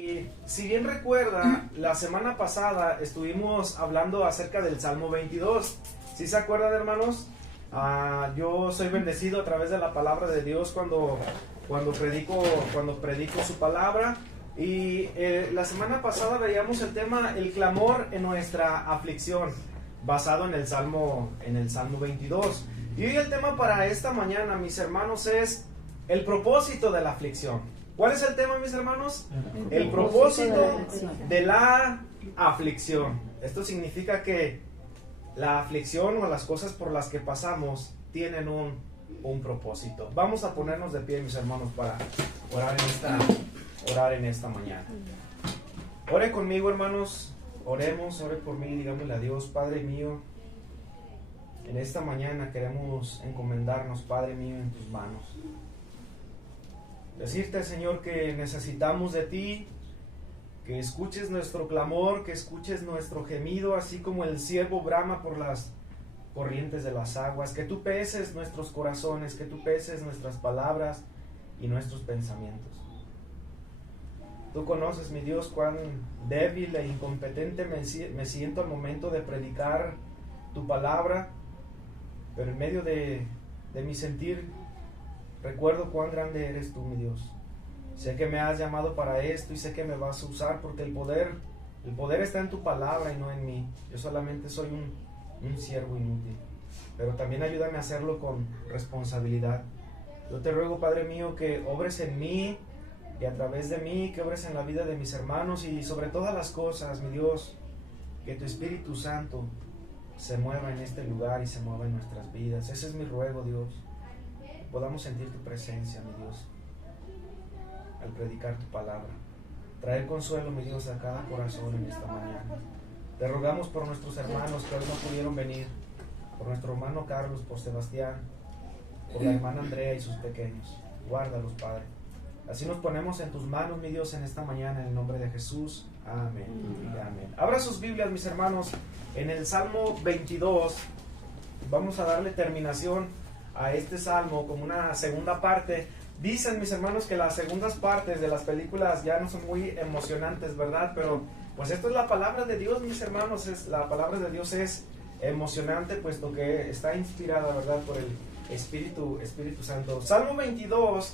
Y si bien recuerda, la semana pasada estuvimos hablando acerca del Salmo 22. ¿Sí se acuerdan, hermanos? Yo soy bendecido a través de la palabra de Dios cuando predico su palabra. Y la semana pasada veíamos el tema, el clamor en nuestra aflicción, basado en el Salmo 22. Y hoy el tema para esta mañana, mis hermanos, es el propósito de la aflicción. ¿Cuál es el tema, mis hermanos? El propósito de la aflicción. Esto significa que la aflicción o las cosas por las que pasamos tienen un propósito. Vamos a ponernos de pie, mis hermanos, para orar en esta mañana. Ore conmigo, hermanos. Oremos, ore por mí, digámosle a Dios: Padre mío, en esta mañana queremos encomendarnos, Padre mío, en tus manos. Decirte, Señor, que necesitamos de ti, que escuches nuestro clamor, que escuches nuestro gemido, así como el ciervo brama por las corrientes de las aguas, que tú peses nuestros corazones, que tú peses nuestras palabras y nuestros pensamientos. Tú conoces, mi Dios, cuán débil e incompetente me siento al momento de predicar tu palabra, pero en medio de mi sentir, recuerdo cuán grande eres tú, mi Dios. Sé que me has llamado para esto y sé que me vas a usar, porque el poder está en tu palabra y no en mí. Yo solamente soy un siervo inútil, pero también ayúdame a hacerlo con responsabilidad. Yo te ruego, Padre mío, que obres en mí y a través de mí, que obres en la vida de mis hermanos, y sobre todas las cosas, mi Dios, que tu Espíritu Santo se mueva en este lugar y se mueva en nuestras vidas. Ese es mi ruego, Dios. Podamos sentir tu presencia, mi Dios, al predicar tu palabra. Traer consuelo, mi Dios, a cada corazón en esta mañana. Te rogamos por nuestros hermanos que hoy no pudieron venir, por nuestro hermano Carlos, por Sebastián, por la hermana Andrea y sus pequeños. Guárdalos, Padre. Así nos ponemos en tus manos, mi Dios, en esta mañana, en el nombre de Jesús. Amén y amén. Abra sus Biblias, mis hermanos, en el Salmo 22. Vamos a darle terminación a este salmo como una segunda parte. Dicen, mis hermanos, que las segundas partes de las películas ya no son muy emocionantes, ¿verdad? Pero pues esto es la palabra de Dios, mis hermanos. La palabra de Dios es emocionante, puesto que está inspirada, ¿verdad?, por el Espíritu Santo. Salmo 22,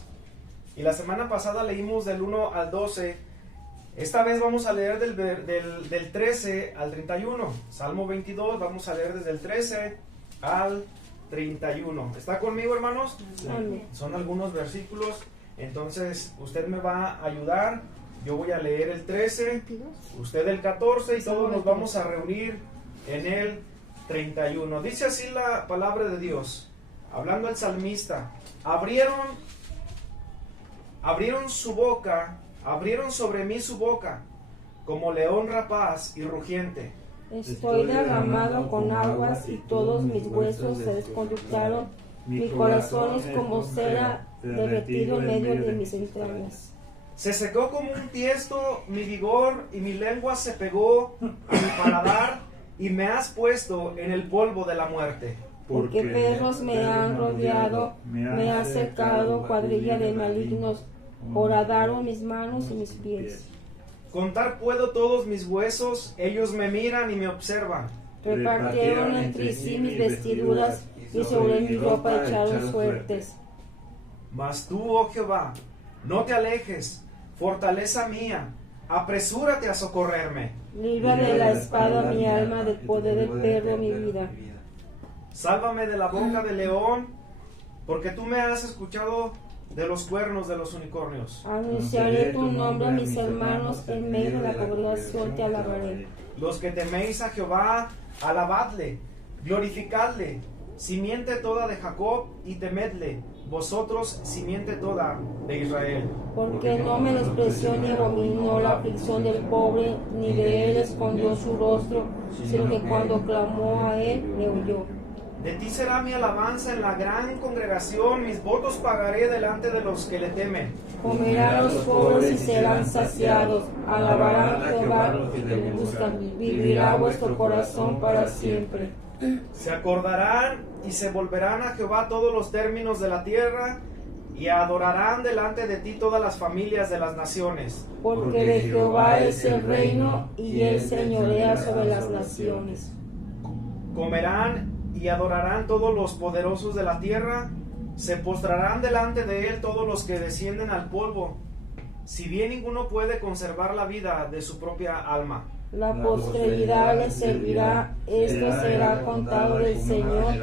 y la semana pasada leímos del 1 al 12. Esta vez vamos a leer del 13 al 31. Salmo 22, vamos a leer desde el 13 al 31. ¿Está conmigo, hermanos? Sí. Son algunos versículos, entonces usted me va a ayudar. Yo voy a leer el 13, usted el 14, y todos nos vamos a reunir en el 31. Dice así la palabra de Dios, hablando el salmista: abrieron su boca, abrieron sobre mí su boca, como león rapaz y rugiente. Estoy derramado con aguas y todos mis huesos se desconductaron. Mi corazón es como cera derretido en medio de mis entrañas. Se secó como un tiesto mi vigor y mi lengua se pegó a mi paladar, y me has puesto en el polvo de la muerte. Porque perros me han rodeado, me ha cercado cuadrilla de malignos, horadaron mis manos y mis pies. Contar puedo todos mis huesos, ellos me miran y me observan. Repartieron entre sí mis vestiduras y sobre mi ropa echaron suertes. Mas tú, oh Jehová, no te alejes, fortaleza mía, apresúrate a socorrerme. Libra de la espada mi alma, del poder del perro mi vida. Sálvame de la boca del león, porque tú me has escuchado de los cuernos de los unicornios. Anunciaré tu nombre a mis hermanos, en medio de la congregación te alabaré. Los que teméis a Jehová, alabadle, glorificadle, simiente toda de Jacob, y temedle, vosotros, simiente toda de Israel. Porque no me despreció ni abominó la aflicción del pobre, ni de él escondió su rostro, sino que cuando clamó a él, le oyó. De ti será mi alabanza en la gran congregación, mis votos pagaré delante de los que le temen. Comerán los pobres y serán saciados, alabarán a Jehová los que le buscan, vivirá vuestro corazón para siempre. Se acordarán y se volverán a Jehová todos los términos de la tierra, y adorarán delante de ti todas las familias de las naciones. Porque de Jehová es el reino, y él señorea sobre las naciones. Comerán y adorarán todos los poderosos de la tierra, se postrarán delante de él todos los que descienden al polvo, si bien ninguno puede conservar la vida de su propia alma. La posteridad le servirá, esto será contado del Señor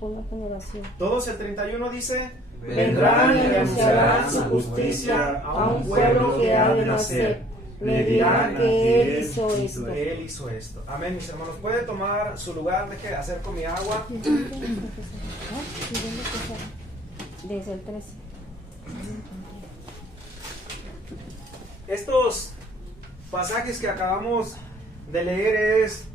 por la generación. Todos el 31 dice: vendrán y anunciarán su justicia a un pueblo que ha de nacer. Le dirán que él hizo esto. Él hizo esto. Amén, mis hermanos. Puede tomar su lugar, deje acerco mi agua. Desde el 13. Estos pasajes que acabamos de leer es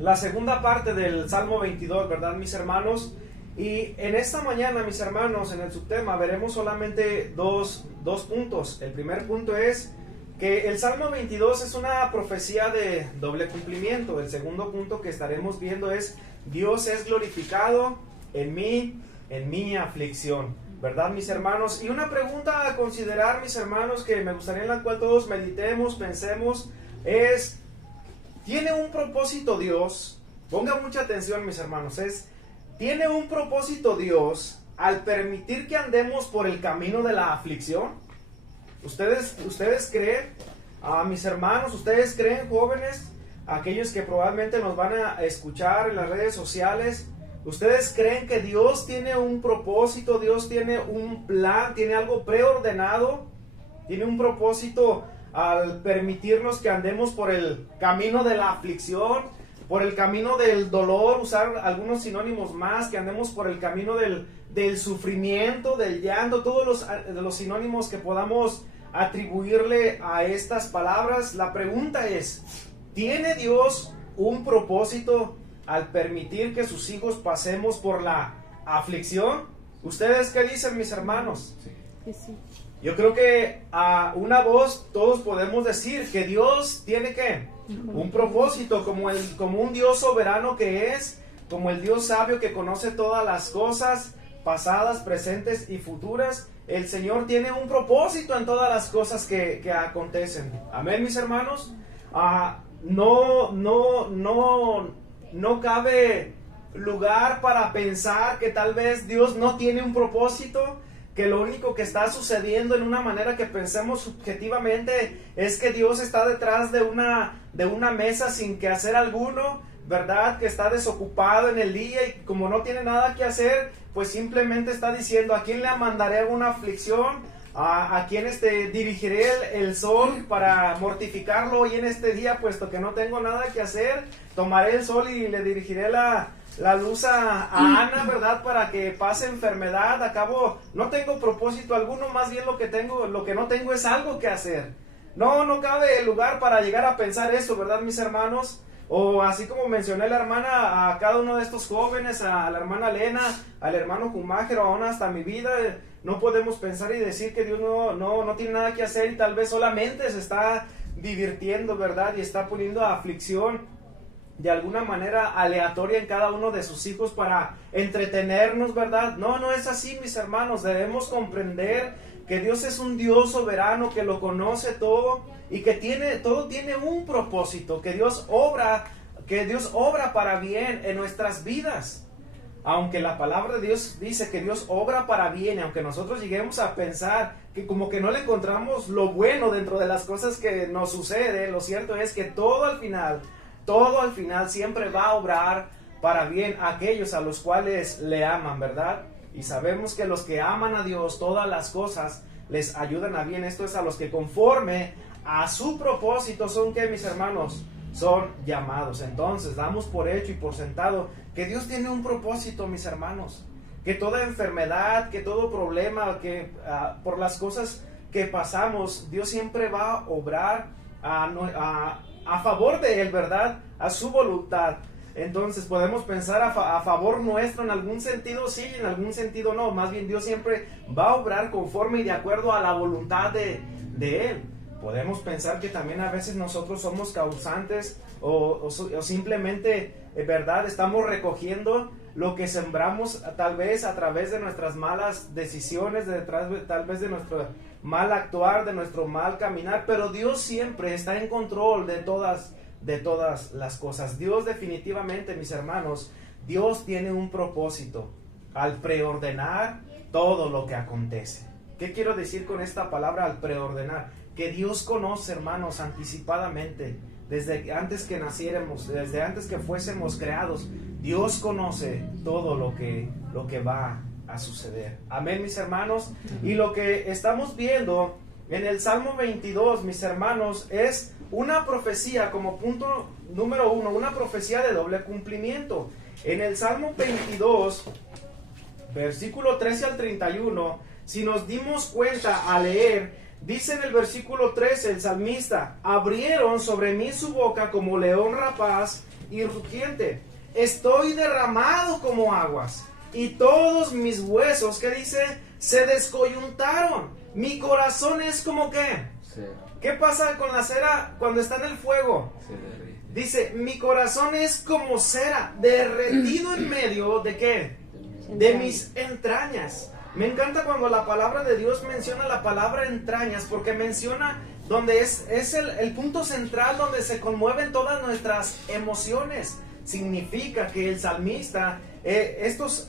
la segunda parte del Salmo 22, ¿verdad, mis hermanos? Y en esta mañana, mis hermanos, en el subtema veremos solamente dos puntos. El primer punto es que el Salmo 22 es una profecía de doble cumplimiento. El segundo punto que estaremos viendo es: Dios es glorificado en mi aflicción, ¿verdad, mis hermanos? Y una pregunta a considerar, mis hermanos, que me gustaría en la cual todos meditemos, pensemos, es: ¿tiene un propósito Dios? Ponga mucha atención, mis hermanos. ¿Tiene un propósito Dios al permitir que andemos por el camino de la aflicción? ¿Ustedes creen, mis hermanos, ustedes creen, jóvenes, aquellos que probablemente nos van a escuchar en las redes sociales, ustedes creen que Dios tiene un propósito, Dios tiene un plan, tiene algo preordenado, tiene un propósito al permitirnos que andemos por el camino de la aflicción, por el camino del dolor, usar algunos sinónimos más, que andemos por el camino del sufrimiento, del llanto, todos los sinónimos que podamos atribuirle a estas palabras? La pregunta es: ¿tiene Dios un propósito al permitir que sus hijos pasemos por la aflicción? ¿Ustedes qué dicen, mis hermanos? Sí. Yo creo que a una voz todos podemos decir que Dios tiene ¿qué? Un propósito, como un Dios soberano que es, como el Dios sabio que conoce todas las cosas, pasadas, presentes y futuras. El Señor tiene un propósito en todas las cosas que acontecen. Amén, mis hermanos. No cabe lugar para pensar que tal vez Dios no tiene un propósito, que lo único que está sucediendo en una manera que pensemos subjetivamente es que Dios está detrás de una mesa sin que hacer alguno, ¿verdad? Que está desocupado en el día y como no tiene nada que hacer, pues simplemente está diciendo: ¿a quién le mandaré una aflicción? ¿A quién dirigiré el sol para mortificarlo hoy en este día, puesto que no tengo nada que hacer? Tomaré el sol y le dirigiré la luz a Ana, ¿verdad? Para que pase enfermedad. Acabo, no tengo propósito alguno, más bien lo que no tengo es algo que hacer. No cabe lugar para llegar a pensar eso, ¿verdad, mis hermanos? O así como mencioné la hermana, a cada uno de estos jóvenes, a la hermana Elena, al hermano Jumájero, aún hasta mi vida, no podemos pensar y decir que Dios no tiene nada que hacer y tal vez solamente se está divirtiendo, ¿verdad? Y está poniendo aflicción de alguna manera aleatoria en cada uno de sus hijos para entretenernos, ¿verdad? No es así, mis hermanos. Debemos comprender que Dios es un Dios soberano, que lo conoce todo y que todo tiene un propósito, que Dios obra para bien en nuestras vidas. Aunque la palabra de Dios dice que Dios obra para bien, aunque nosotros lleguemos a pensar que como que no le encontramos lo bueno dentro de las cosas que nos sucede, lo cierto es que todo al final siempre va a obrar para bien a aquellos a los cuales le aman, ¿verdad? Y sabemos que los que aman a Dios, todas las cosas les ayudan a bien. Esto es a los que conforme a su propósito son, ¿qué, mis hermanos? Son llamados. Entonces damos por hecho y por sentado que Dios tiene un propósito, mis hermanos. Que toda enfermedad, que todo problema, que por las cosas que pasamos, Dios siempre va a obrar a favor de Él, ¿verdad? A su voluntad. Entonces podemos pensar a favor nuestro en algún sentido sí, en algún sentido no. Más bien Dios siempre va a obrar conforme y de acuerdo a la voluntad de Él. Podemos pensar que también a veces nosotros somos causantes o simplemente, ¿verdad? Estamos recogiendo lo que sembramos tal vez a través de nuestras malas decisiones, tal vez de nuestro mal actuar, de nuestro mal caminar, pero Dios siempre está en control de todas las cosas. Dios definitivamente, mis hermanos, Dios tiene un propósito al preordenar todo lo que acontece. ¿Qué quiero decir con esta palabra al preordenar? Que Dios conoce, hermanos, anticipadamente, desde antes que naciéramos, desde antes que fuésemos creados. Dios conoce todo lo que va a suceder. Amén, mis hermanos. Y lo que estamos viendo en el Salmo 22, mis hermanos, es una profecía, como punto número 1, una profecía de doble cumplimiento. En el Salmo 22, versículo 13 al 31, si nos dimos cuenta a leer, dice en el versículo 13 el salmista: abrieron sobre mí su boca como león rapaz y rugiente. Estoy derramado como aguas, y todos mis huesos, ¿qué dice? Se descoyuntaron. Mi corazón es como ¿qué? Cera. ¿Qué pasa con la cera cuando está en el fuego? Se derrite. Dice, mi corazón es como cera, derretido en medio ¿de qué? De mis entrañas. Me encanta cuando la palabra de Dios menciona la palabra entrañas, porque menciona donde es el punto central donde se conmueven todas nuestras emociones. Significa que el salmista, estos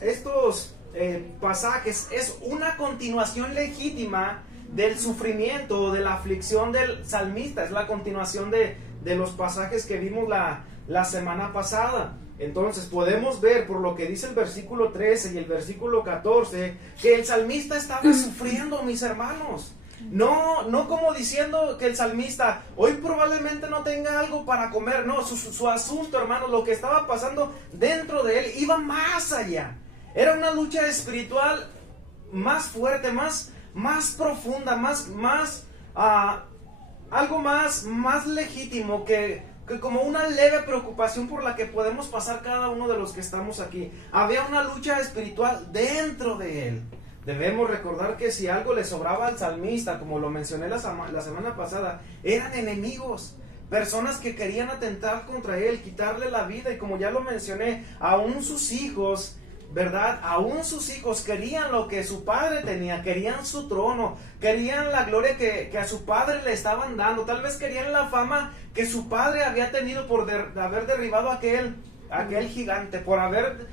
pasajes es una continuación legítima del sufrimiento, de la aflicción del salmista. Es la continuación de los pasajes que vimos la semana pasada. Entonces podemos ver por lo que dice el versículo 13 y el versículo 14 que el salmista estaba sufriendo, mis hermanos. No como diciendo que el salmista hoy probablemente no tenga algo para comer. No, su asunto, hermanos, lo que estaba pasando dentro de él iba más allá. Era una lucha espiritual más fuerte, más profunda, algo más legítimo que como una leve preocupación por la que podemos pasar cada uno de los que estamos aquí. Había una lucha espiritual dentro de él. Debemos recordar que si algo le sobraba al salmista, como lo mencioné la semana pasada, eran enemigos, personas que querían atentar contra él, quitarle la vida, y como ya lo mencioné, aún sus hijos, ¿verdad? Aún sus hijos querían lo que su padre tenía, querían su trono, querían la gloria que a su padre le estaban dando, tal vez querían la fama que su padre había tenido por haber derribado a aquel gigante, por haber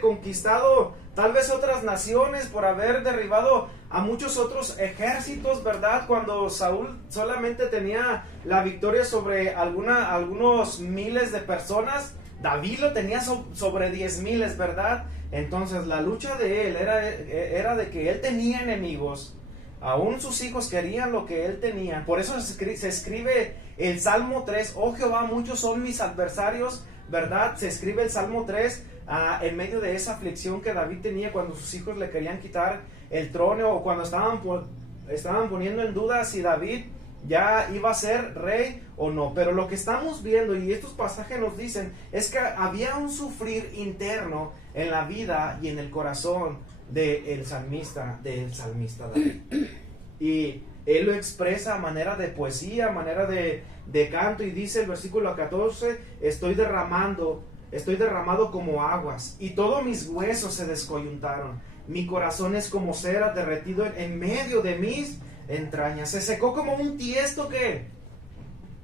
conquistado tal vez otras naciones, por haber derribado a muchos otros ejércitos, ¿verdad? Cuando Saúl solamente tenía la victoria sobre algunos miles de personas, David lo tenía sobre 10,000, ¿verdad? Entonces la lucha de él era de que él tenía enemigos. Aún sus hijos querían lo que él tenía. Por eso se escribe el Salmo 3. Oh Jehová, muchos son mis adversarios, ¿verdad? Se escribe el Salmo 3 en medio de esa aflicción que David tenía cuando sus hijos le querían quitar el trono, o cuando estaban poniendo en duda si David ya iba a ser rey o no. Pero lo que estamos viendo, y estos pasajes nos dicen, es que había un sufrir interno en la vida y en el corazón del salmista David. Y él lo expresa a manera de poesía, a manera de canto, y dice el versículo 14, estoy derramado como aguas, y todos mis huesos se descoyuntaron. Mi corazón es como cera, derretido en medio de mis entrañas. Se secó como un tiesto que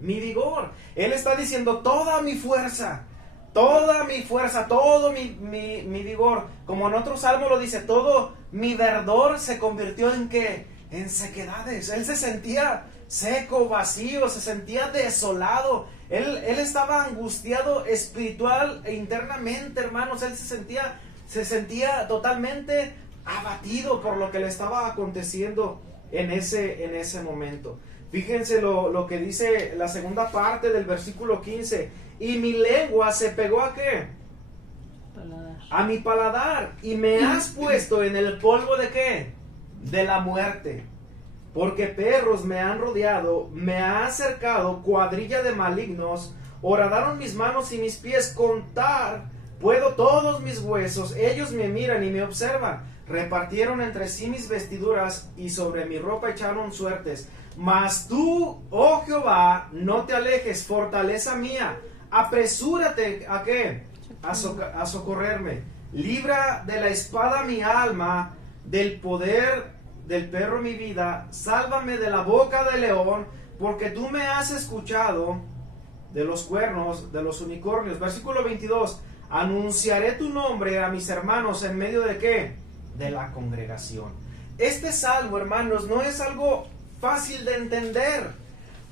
mi vigor. Él está diciendo toda mi fuerza, todo mi vigor. Como en otro salmo lo dice, todo mi verdor se convirtió en ¿qué? En sequedades. Él se sentía seco, vacío, se sentía desolado. Él estaba angustiado espiritual e internamente, hermanos. Él se sentía totalmente abatido por lo que le estaba aconteciendo en ese momento. Fíjense lo que dice la segunda parte del versículo 15. Y mi lengua se pegó ¿a qué? Paladar. A mi paladar. Y me has puesto en el polvo ¿de qué? De la muerte. Porque perros me han rodeado, me ha acercado cuadrilla de malignos. Horadaron mis manos y mis pies, contar puedo todos mis huesos. Ellos me miran y me observan. Repartieron entre sí mis vestiduras y sobre mi ropa echaron suertes. Mas tú, oh Jehová, no te alejes, fortaleza mía. Apresúrate ¿a qué? a socorrerme. Libra de la espada mi alma, del poder del perro mi vida. Sálvame de la boca del león, porque tú me has escuchado. De los cuernos de los unicornios. Versículo 22. Anunciaré tu nombre a mis hermanos en medio de ¿qué? De la congregación. Este salmo, hermanos, no es algo fácil de entender.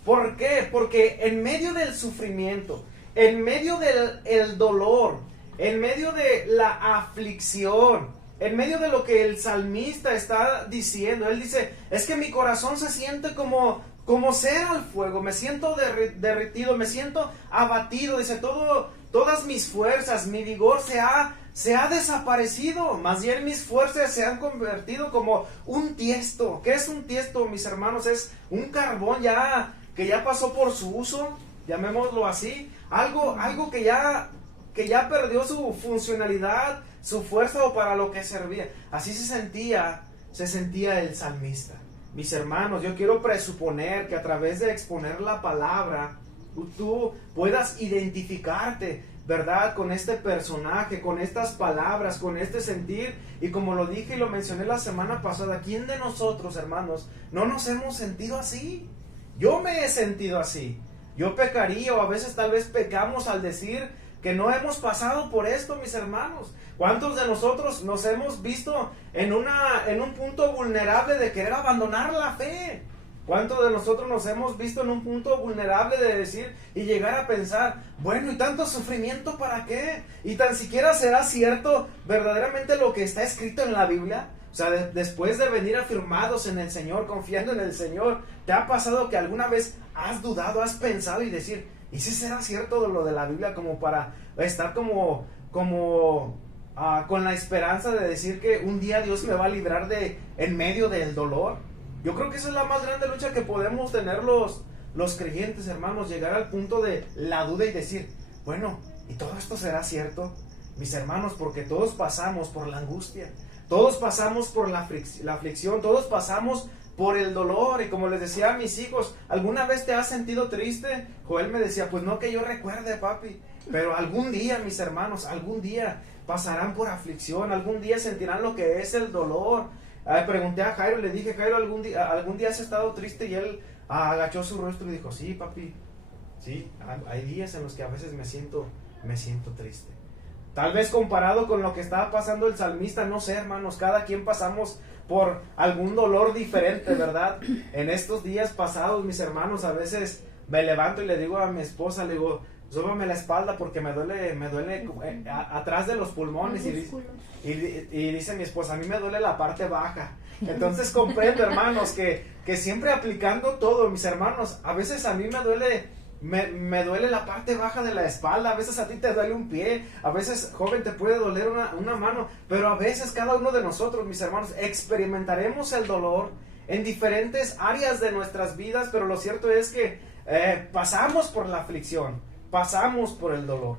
¿Por qué? Porque en medio del sufrimiento, en medio del dolor, en medio de la aflicción, en medio de lo que el salmista está diciendo, él dice, es que mi corazón se siente como cera al fuego, me siento derretido, me siento abatido, dice, todas mis fuerzas, mi vigor se ha desaparecido, más bien mis fuerzas se han convertido como un tiesto. ¿Qué es un tiesto, mis hermanos? Es un carbón que ya pasó por su uso, llamémoslo así, algo que ya perdió su funcionalidad, su fuerza o para lo que servía. Así se sentía el salmista. Mis hermanos, yo quiero presuponer que a través de exponer la palabra, tú puedas identificarte, ¿verdad? Con este personaje, con estas palabras, con este sentir. Y como lo dije y lo mencioné la semana pasada, ¿quién de nosotros, hermanos, no nos hemos sentido así? Yo me he sentido así. Yo pecaría, o a veces tal vez pecamos al decir que no hemos pasado por esto, mis hermanos. ¿Cuántos de nosotros nos hemos visto en un punto vulnerable de querer abandonar la fe? ¿Cuántos de nosotros nos hemos visto en un punto vulnerable de decir y llegar a pensar, bueno, ¿y tanto sufrimiento para qué? ¿Y tan siquiera será cierto verdaderamente lo que está escrito en la Biblia? O sea, después de venir afirmados en el Señor, confiando en el Señor, ¿te ha pasado que alguna vez has dudado, has pensado y decir, ¿y si será cierto lo de la Biblia, como para estar como con la esperanza de decir que un día Dios me va a librar en medio del dolor? Yo creo que esa es la más grande lucha que podemos tener los creyentes, hermanos, llegar al punto de la duda y decir, bueno, ¿y todo esto será cierto? Mis hermanos, porque todos pasamos por la angustia, todos pasamos por la aflicción, todos pasamos por el dolor. Y como les decía a mis hijos, ¿alguna vez te has sentido triste? Joel me decía, pues no que yo recuerde, papi, pero algún día, mis hermanos, algún día pasarán por aflicción, algún día sentirán lo que es el dolor. Pregunté a Jairo, le dije, Jairo, ¿algún día has estado triste? Y él agachó su rostro y dijo, sí, papi, sí, hay días en los que a veces me siento triste. Tal vez comparado con lo que estaba pasando el salmista, no sé, hermanos, cada quien pasamos por algún dolor diferente, ¿verdad? En estos días pasados, mis hermanos, a veces me levanto y le digo a mi esposa, le digo, sóbame la espalda porque me duele atrás de los pulmones. Y dice mi esposa, a mí me duele la parte baja. Entonces comprendo, hermanos, que siempre aplicando todo, mis hermanos, a veces a mí me duele la parte baja de la espalda, a veces a ti te duele un pie, a veces, joven, te puede doler una mano, pero a veces cada uno de nosotros, mis hermanos, experimentaremos el dolor en diferentes áreas de nuestras vidas, pero lo cierto es que pasamos por la aflicción, pasamos por el dolor.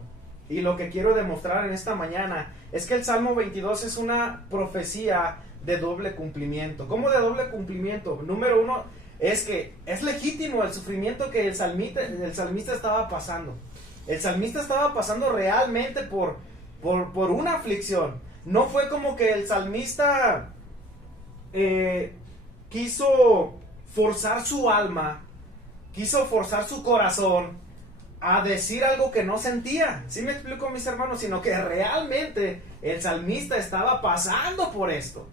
Y lo que quiero demostrar en esta mañana es que el Salmo 22 es una profecía de doble cumplimiento. ¿Cómo de doble cumplimiento? Número uno, es que es legítimo el sufrimiento que el salmista estaba pasando. El salmista estaba pasando realmente por una aflicción. No fue como que el salmista quiso forzar su alma, quiso forzar su corazón a decir algo que no sentía. ¿Sí me explico, mis hermanos? Sino que realmente el salmista estaba pasando por esto.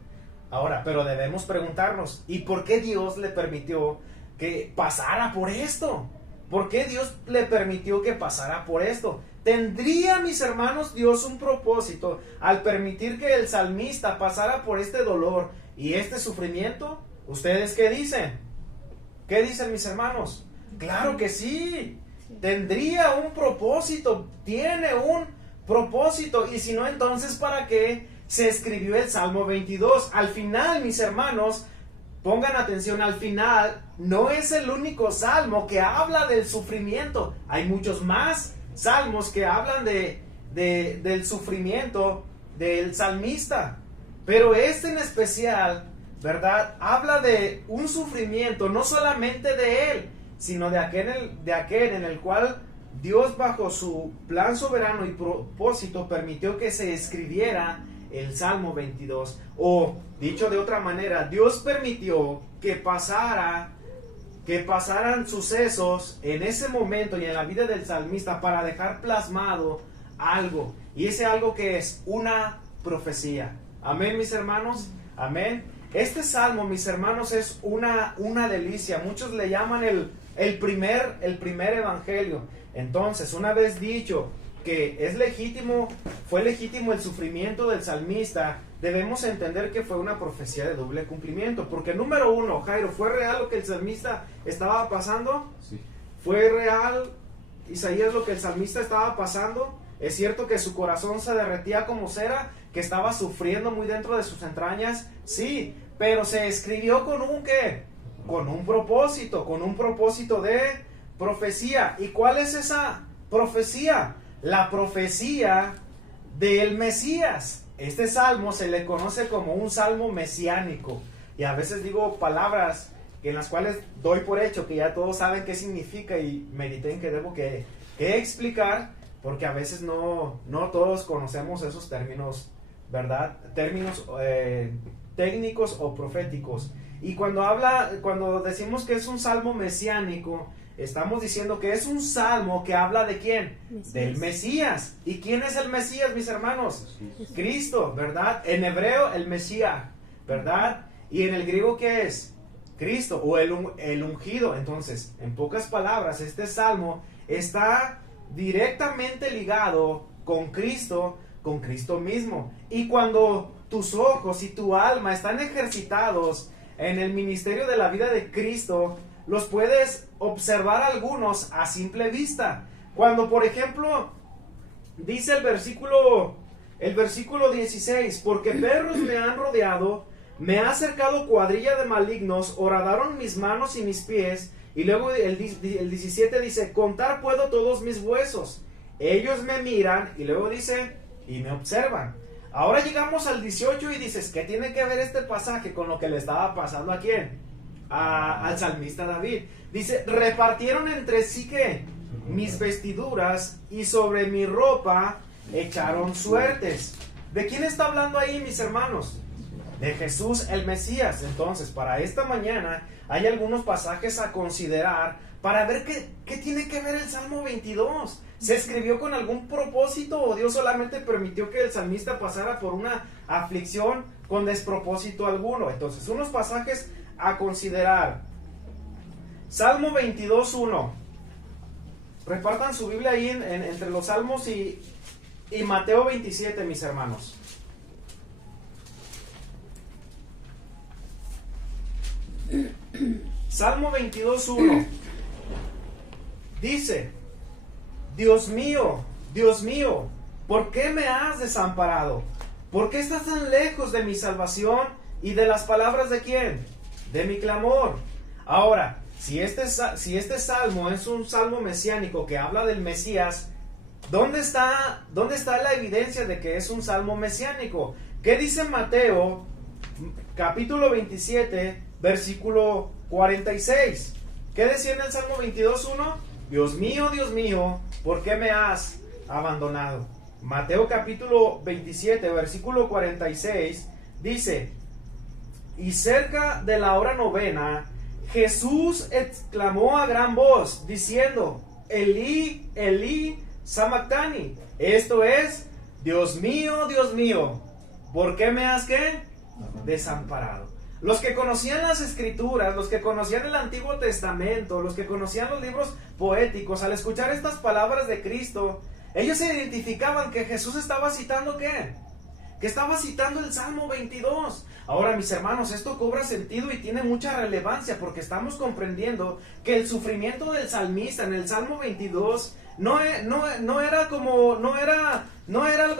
Ahora, pero debemos preguntarnos, ¿y por qué Dios le permitió que pasara por esto? ¿Por qué Dios le permitió que pasara por esto? ¿Tendría, mis hermanos, Dios un propósito al permitir que el salmista pasara por este dolor y este sufrimiento? ¿Ustedes qué dicen? ¿Qué dicen, mis hermanos? Claro que sí. Tendría un propósito, tiene un propósito. Y si no, entonces, ¿para qué se escribió el Salmo 22? Al final, mis hermanos, pongan atención, al final no es el único salmo que habla del sufrimiento. Hay muchos más salmos que hablan del sufrimiento del salmista. Pero este en especial, ¿verdad? Habla de un sufrimiento, no solamente de él, sino de aquel en el cual Dios, bajo su plan soberano y propósito, permitió que se escribiera el Salmo 22. O, dicho de otra manera, Dios permitió que pasaran sucesos en ese momento y en la vida del salmista para dejar plasmado algo. Y ese algo que es una profecía. Amén, mis hermanos. Amén. Este salmo, mis hermanos, es una delicia. Muchos le llaman el primer evangelio. Entonces, una vez dicho que fue legítimo el sufrimiento del salmista, debemos entender que fue una profecía de doble cumplimiento. Porque número uno, Jairo, ¿fue real lo que el salmista estaba pasando? Sí. ¿Fue real, Isaías, lo que el salmista estaba pasando? Es cierto que su corazón se derretía como cera, que estaba sufriendo muy dentro de sus entrañas. Sí, pero se escribió con un ¿qué? Con un propósito de profecía. ¿Y cuál es esa profecía? La profecía del Mesías. Este salmo se le conoce como un salmo mesiánico. Y a veces digo palabras en las cuales doy por hecho que ya todos saben qué significa y medité en que debo que explicar, porque a veces no todos conocemos esos términos, ¿verdad? Términos técnicos o proféticos. Y cuando decimos que es un salmo mesiánico, estamos diciendo que es un salmo que habla ¿de quién? Mesías. Del Mesías. ¿Y quién es el Mesías, mis hermanos? Cristo, ¿verdad? En hebreo, el Mesías, ¿verdad? Y en el griego, ¿qué es? Cristo, o el ungido. Entonces, en pocas palabras, este salmo está directamente ligado con Cristo mismo. Y cuando tus ojos y tu alma están ejercitados en el ministerio de la vida de Cristo, los puedes observar algunos a simple vista. Cuando, por ejemplo, dice el versículo 16, porque perros me han rodeado, me ha acercado cuadrilla de malignos, horadaron mis manos y mis pies. Y luego el 17 dice, contar puedo todos mis huesos. Ellos me miran, y luego dice, y me observan. Ahora llegamos al 18 y dices, ¿qué tiene que ver este pasaje con lo que le estaba pasando a quién? Al salmista David. Dice, repartieron entre sí que mis vestiduras y sobre mi ropa echaron suertes. ¿De quién está hablando ahí, mis hermanos? De Jesús el Mesías. Entonces, para esta mañana hay algunos pasajes a considerar para ver qué tiene que ver el Salmo 22. ¿Se escribió con algún propósito o Dios solamente permitió que el salmista pasara por una aflicción con despropósito alguno? Entonces, unos pasajes a considerar. Salmo 22:1. Repartan su Biblia ahí entre los salmos y Mateo 27, mis hermanos. Salmo 22:1 dice, Dios mío, ¿por qué me has desamparado? ¿Por qué estás tan lejos de mi salvación y de las palabras de quién? De mi clamor. Ahora, si este salmo es un salmo mesiánico que habla del Mesías, ¿dónde está la evidencia de que es un salmo mesiánico? ¿Qué dice Mateo, capítulo 27, versículo 46? ¿Qué decía en el Salmo 22:1? Dios mío, ¿por qué me has abandonado? Mateo capítulo 27, versículo 46, dice, y cerca de la hora novena, Jesús exclamó a gran voz, diciendo, Elí, Elí, sabactani. Esto es, Dios mío, ¿por qué me has ¿qué? Desamparado. Los que conocían las escrituras, los que conocían el Antiguo Testamento, los que conocían los libros poéticos, al escuchar estas palabras de Cristo, ellos se identificaban que Jesús estaba citando ¿qué? Que estaba citando el Salmo 22. Ahora, mis hermanos, esto cobra sentido y tiene mucha relevancia porque estamos comprendiendo que el sufrimiento del salmista en el Salmo 22 no era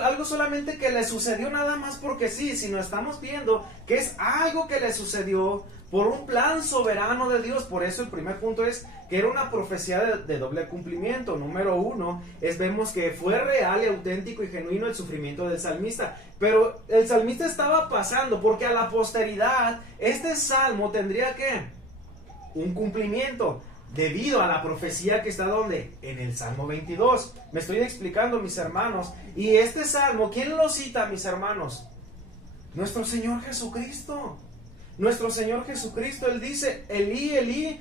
algo solamente que le sucedió nada más porque sí, sino estamos viendo que es algo que le sucedió por un plan soberano de Dios. Por eso el primer punto es que era una profecía de doble cumplimiento. Número uno, vemos que fue real y auténtico y genuino el sufrimiento del salmista. Pero el salmista estaba pasando porque a la posteridad este salmo tendría que un cumplimiento. debido a la profecía que está donde, en el Salmo 22. Me estoy explicando, mis hermanos. Y este salmo, ¿quién lo cita, mis hermanos? Nuestro Señor Jesucristo. Nuestro Señor Jesucristo, Él dice, Elí, Elí,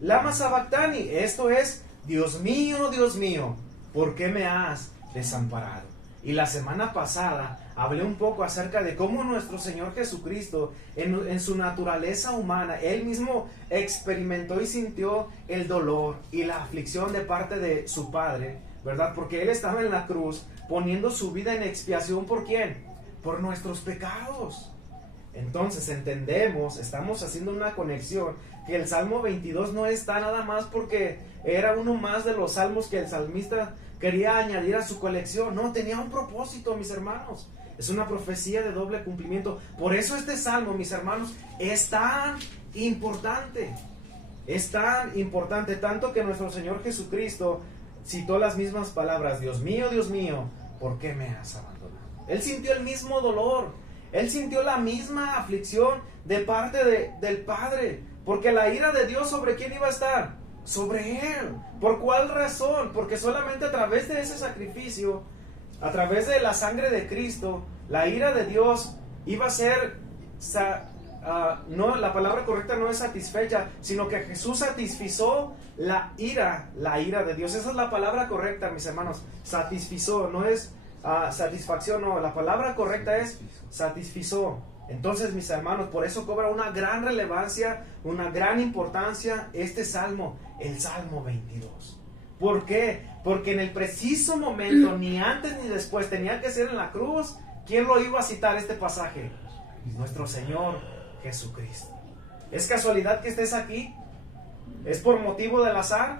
lama sabactani. Esto es, Dios mío, ¿por qué me has desamparado? Y la semana pasada hablé un poco acerca de cómo nuestro Señor Jesucristo, en su naturaleza humana, Él mismo experimentó y sintió el dolor y la aflicción de parte de su Padre, ¿verdad? Porque Él estaba en la cruz poniendo su vida en expiación. ¿Por quién? Por nuestros pecados. Entonces entendemos, estamos haciendo una conexión, que el Salmo 22 no está nada más porque era uno más de los salmos que el salmista quería añadir a su colección. No, tenía un propósito, mis hermanos. Es una profecía de doble cumplimiento. Por eso este salmo, mis hermanos, es tan importante. Es tan importante, tanto que nuestro Señor Jesucristo citó las mismas palabras: Dios mío, ¿por qué me has abandonado? Él sintió el mismo dolor. Él sintió la misma aflicción de parte del Padre. Porque la ira de Dios, ¿sobre quién iba a estar? Sobre Él. ¿Por cuál razón? Porque solamente a través de ese sacrificio, a través de la sangre de Cristo, la ira de Dios iba a ser, no, la palabra correcta no es satisfecha, sino que Jesús satisfizo la ira de Dios. Esa es la palabra correcta, mis hermanos. Satisfizo, no es satisfacción, no, la palabra correcta es satisfizo. Entonces, mis hermanos, por eso cobra una gran relevancia, una gran importancia este salmo, el Salmo 22. ¿Por qué? Porque en el preciso momento, ni antes ni después, tenía que ser en la cruz. ¿Quién lo iba a citar este pasaje? Nuestro Señor Jesucristo. ¿Es casualidad que estés aquí? ¿Es por motivo del azar?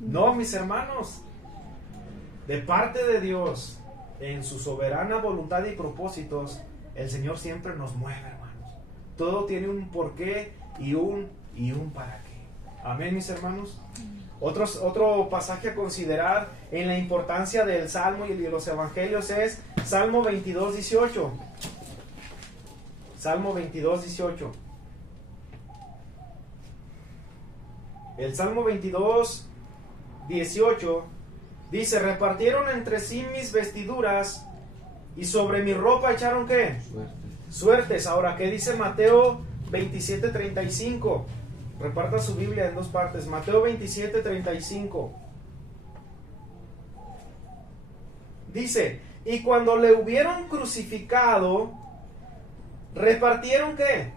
No, mis hermanos. De parte de Dios, en su soberana voluntad y propósitos, el Señor siempre nos mueve, hermanos. Todo tiene un porqué y un para qué. Amén, mis hermanos. Otro pasaje a considerar en la importancia del Salmo y de los Evangelios es Salmo 22, 18. Salmo 22, 18. El Salmo 22, 18 dice: repartieron entre sí mis vestiduras y sobre mi ropa echaron ¿qué? Suertes. Ahora, ¿qué dice Mateo 27, 35? Reparta su Biblia en dos partes. Mateo 27, 35. Dice: y cuando le hubieron crucificado, repartieron ¿qué?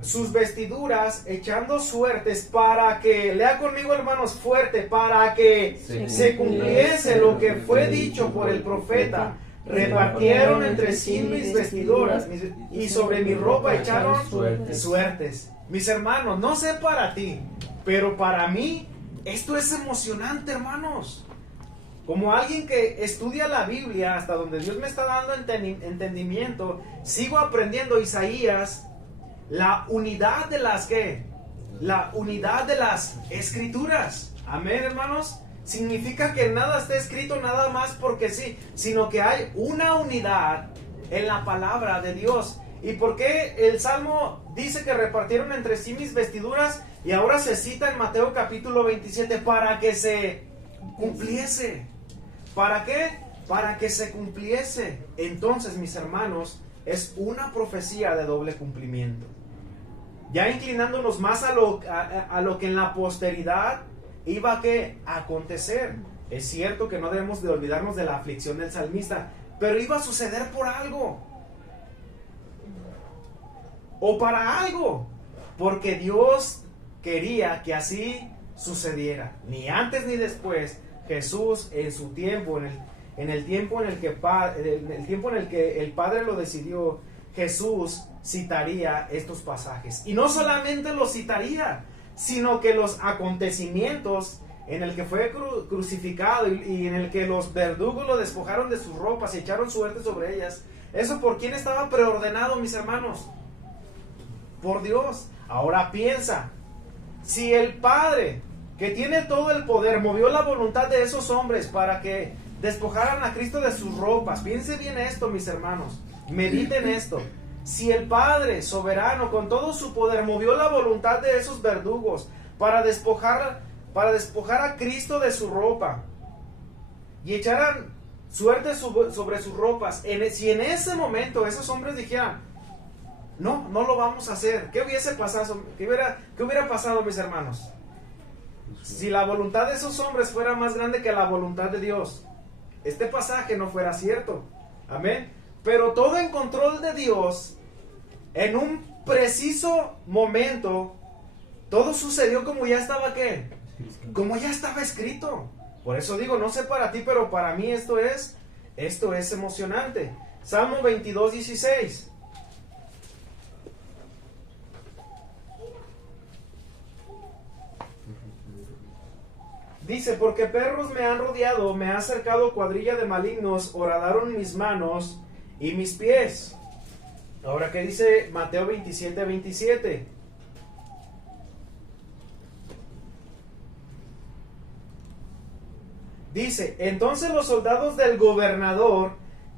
Sus vestiduras, echando suertes para que, lea conmigo, hermanos, fuerte, para que se cumpliese lo que fue dicho por el profeta. Repartieron entre sí mis vestiduras y sobre mi ropa echaron suertes. Mis hermanos, no sé para ti, pero para mí esto es emocionante, hermanos. Como alguien que estudia la Biblia hasta donde Dios me está dando entendimiento, sigo aprendiendo Isaías, la unidad de las ¿qué? La unidad de las escrituras. Amén, hermanos. Significa que nada está escrito nada más porque sí, sino que hay una unidad en la palabra de Dios. ¿Y por qué el Salmo dice que repartieron entre sí mis vestiduras? Y ahora se cita en Mateo capítulo 27, para que se cumpliese. ¿Para qué? Para que se cumpliese. Entonces, mis hermanos, es una profecía de doble cumplimiento. Ya inclinándonos más a lo que en la posteridad iba a acontecer. Es cierto que no debemos de olvidarnos de la aflicción del salmista, pero iba a suceder por algo. O para algo. Porque Dios quería que así sucediera. Ni antes ni después, Jesús en su tiempo, en el tiempo en el que el Padre lo decidió, Jesús citaría estos pasajes. Y no solamente los citaría, sino que los acontecimientos en el que fue crucificado y en el que los verdugos lo despojaron de sus ropas y echaron suerte sobre ellas. ¿Eso por quién estaba preordenado, mis hermanos? Por Dios. Ahora piensa, si el Padre, que tiene todo el poder, movió la voluntad de esos hombres para que despojaran a Cristo de sus ropas, piense bien esto, mis hermanos, mediten esto. Si el Padre soberano con todo su poder movió la voluntad de esos verdugos para despojar a Cristo de su ropa y echaran suerte sobre sus ropas. Si en ese momento esos hombres dijeran, no lo vamos a hacer, ¿qué hubiese pasado? ¿Qué hubiera pasado, mis hermanos? Si la voluntad de esos hombres fuera más grande que la voluntad de Dios, este pasaje no fuera cierto. Amén. Pero todo en control de Dios, en un preciso momento, todo sucedió como ya estaba, ¿qué? Como ya estaba escrito. Por eso digo, no sé para ti, pero para mí esto es emocionante. Salmo 22, 16. Dice, porque perros me han rodeado, me ha cercado cuadrilla de malignos, horadaron mis manos y mis pies. Ahora, ¿qué dice Mateo 27, 27? Dice, entonces los soldados del gobernador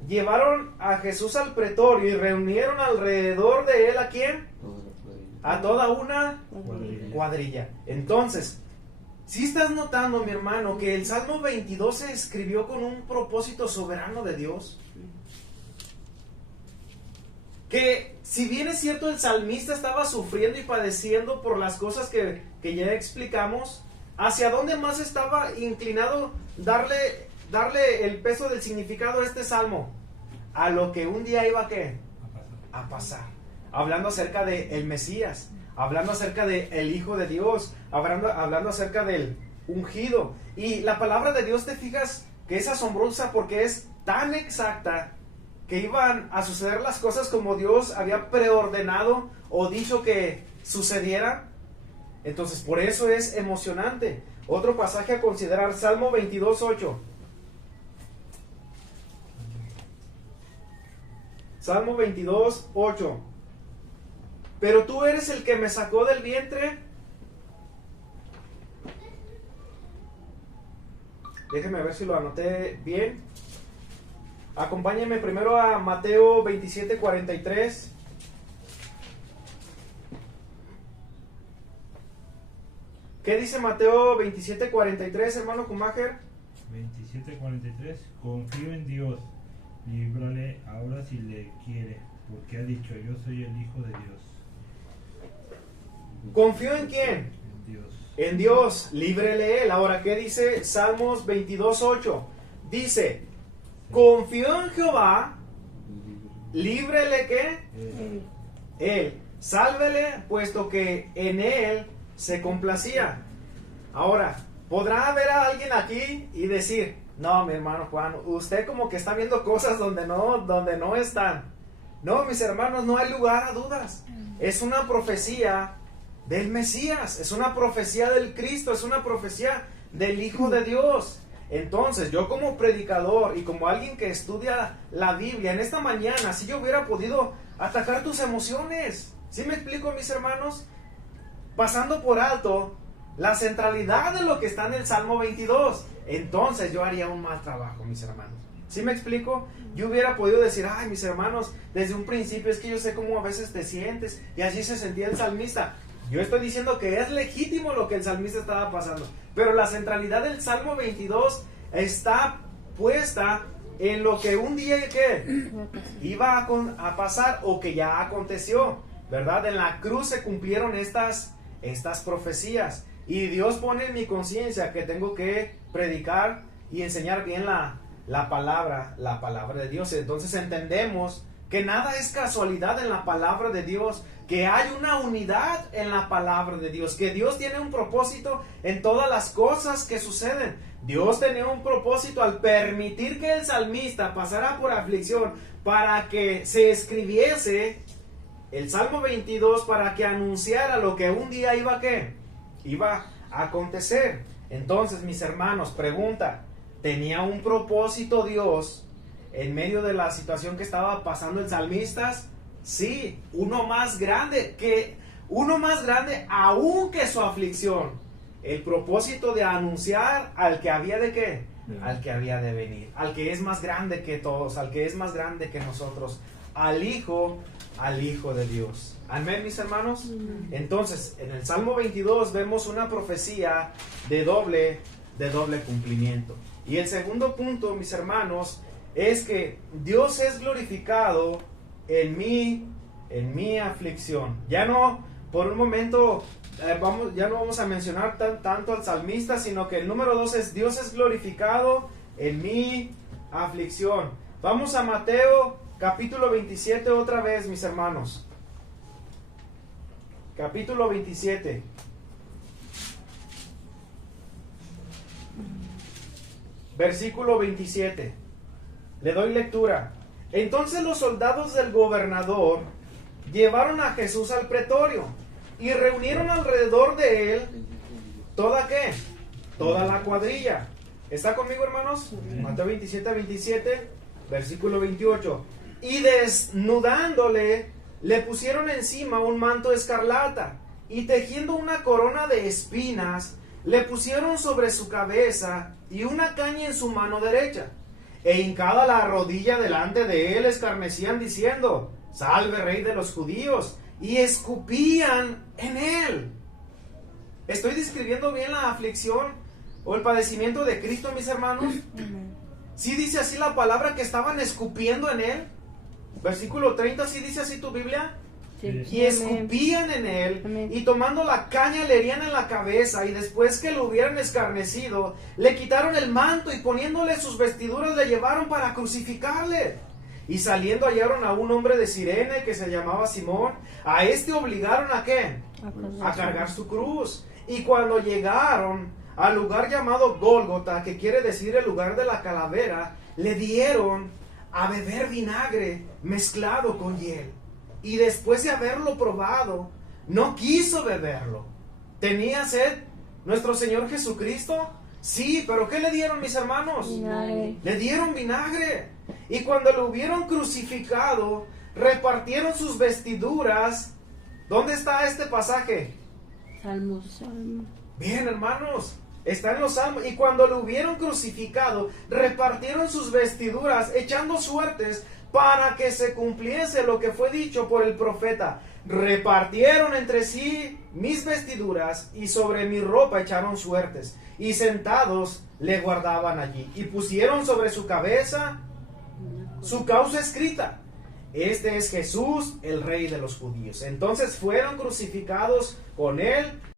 llevaron a Jesús al pretorio y reunieron alrededor de él, ¿a quién? A toda una cuadrilla. Entonces, si estás notando, mi hermano, que el Salmo 22 se escribió con un propósito soberano de Dios. Que si bien es cierto el salmista estaba sufriendo y padeciendo por las cosas que ya explicamos, ¿hacia dónde más estaba inclinado darle el peso del significado de este salmo? A lo que un día iba a pasar. Hablando acerca de el Mesías, hablando acerca de el Hijo de Dios, hablando acerca del ungido. Y la palabra de Dios, te fijas que es asombrosa porque es tan exacta que iban a suceder las cosas como Dios había preordenado o dicho que sucedieran. Entonces, por eso es emocionante. Otro pasaje a considerar, Salmo 22, 8. Salmo 22, 8. Pero tú eres el que me sacó del vientre. Déjeme ver si lo anoté bien. Acompáñenme primero a Mateo 27, 43. ¿Qué dice Mateo 27, 43, hermano Kumacher? 27, 43. Confío en Dios, líbrale ahora si le quiere, porque ha dicho, yo soy el Hijo de Dios. ¿Confío en quién? En Dios. En Dios, líbrele él. Ahora, ¿qué dice Salmos 22, 8? Dice, confío en Jehová, líbrele ¿qué? Él. Sálvele, puesto que en él se complacía. Ahora, ¿podrá haber a alguien aquí y decir, no, mi hermano Juan, usted como que está viendo cosas donde no están? No, mis hermanos, no hay lugar a dudas. Es una profecía del Mesías, es una profecía del Cristo, es una profecía del Hijo de Dios. Entonces, yo como predicador y como alguien que estudia la Biblia, en esta mañana, si yo hubiera podido atacar tus emociones, ¿sí me explico, mis hermanos? Pasando por alto la centralidad de lo que está en el Salmo 22, entonces yo haría un mal trabajo, mis hermanos. ¿Sí me explico? Yo hubiera podido decir, ay, mis hermanos, desde un principio es que yo sé cómo a veces te sientes, y así se sentía el salmista. Yo estoy diciendo que es legítimo lo que el salmista estaba pasando, pero la centralidad del Salmo 22 está puesta en lo que un día iba a pasar o que ya aconteció, ¿verdad? En la cruz se cumplieron estas profecías, y Dios pone en mi conciencia que tengo que predicar y enseñar bien la palabra de Dios. Entonces entendemos que nada es casualidad en la palabra de Dios, que hay una unidad en la palabra de Dios, que Dios tiene un propósito en todas las cosas que suceden. Dios tenía un propósito al permitir que el salmista pasara por aflicción para que se escribiese el Salmo 22, para que anunciara lo que un día iba a acontecer. Entonces, mis hermanos, pregunta, ¿tenía un propósito Dios en medio de la situación que estaba pasando el salmista? Sí, uno más grande aún que su aflicción. El propósito de anunciar al que había de al que había de venir, al que es más grande que todos, al que es más grande que nosotros, al Hijo al Hijo de Dios. Amén, mis hermanos. Entonces, en el Salmo 22 vemos una profecía de doble cumplimiento. Y el segundo punto, mis hermanos, es que Dios es glorificado en mi aflicción. Ya no, por un momento, ya no vamos a mencionar tanto al salmista, sino que el número 2 es Dios es glorificado en mi aflicción. Vamos a Mateo capítulo 27 otra vez, mis hermanos. Capítulo 27. Versículo 27. Le doy lectura. Entonces los soldados del gobernador llevaron a Jesús al pretorio y reunieron alrededor de él ¿toda qué? Toda la cuadrilla. ¿Está conmigo, hermanos? Mateo 27, 27, versículo 28. Y desnudándole, le pusieron encima un manto escarlata, y tejiendo una corona de espinas, le pusieron sobre su cabeza, y una caña en su mano derecha. E hincada la rodilla delante de él, escarnecían diciendo: Salve, Rey de los judíos, y escupían en él. ¿Estoy describiendo bien la aflicción o el padecimiento de Cristo, mis hermanos? ¿Sí dice así la palabra que estaban escupiendo en él? Versículo 30, ¿sí dice así tu Biblia? Sí. Y escupían en él, Amén. y tomando la caña le herían en la cabeza, y después que lo hubieran escarnecido, le quitaron el manto y poniéndole sus vestiduras le llevaron para crucificarle. Y saliendo hallaron a un hombre de Cirene que se llamaba Simón. A este obligaron ¿a qué? A cargar su cruz. Y cuando llegaron al lugar llamado Gólgota, que quiere decir el lugar de la calavera, le dieron a beber vinagre mezclado con hiel. Y después de haberlo probado, no quiso beberlo. ¿Tenía sed nuestro Señor Jesucristo? Sí, pero ¿qué le dieron, mis hermanos? Vinagre. Le dieron vinagre. Y cuando lo hubieron crucificado, repartieron sus vestiduras. ¿Dónde está este pasaje? Salmos. Bien, hermanos, está en los Salmos. Y cuando lo hubieron crucificado, repartieron sus vestiduras, echando suertes para que se cumpliese lo que fue dicho por el profeta. Repartieron entre sí mis vestiduras y sobre mi ropa echaron suertes. Y sentados le guardaban allí. Y pusieron sobre su cabeza su causa escrita: Este es Jesús, el Rey de los judíos. Entonces fueron crucificados con él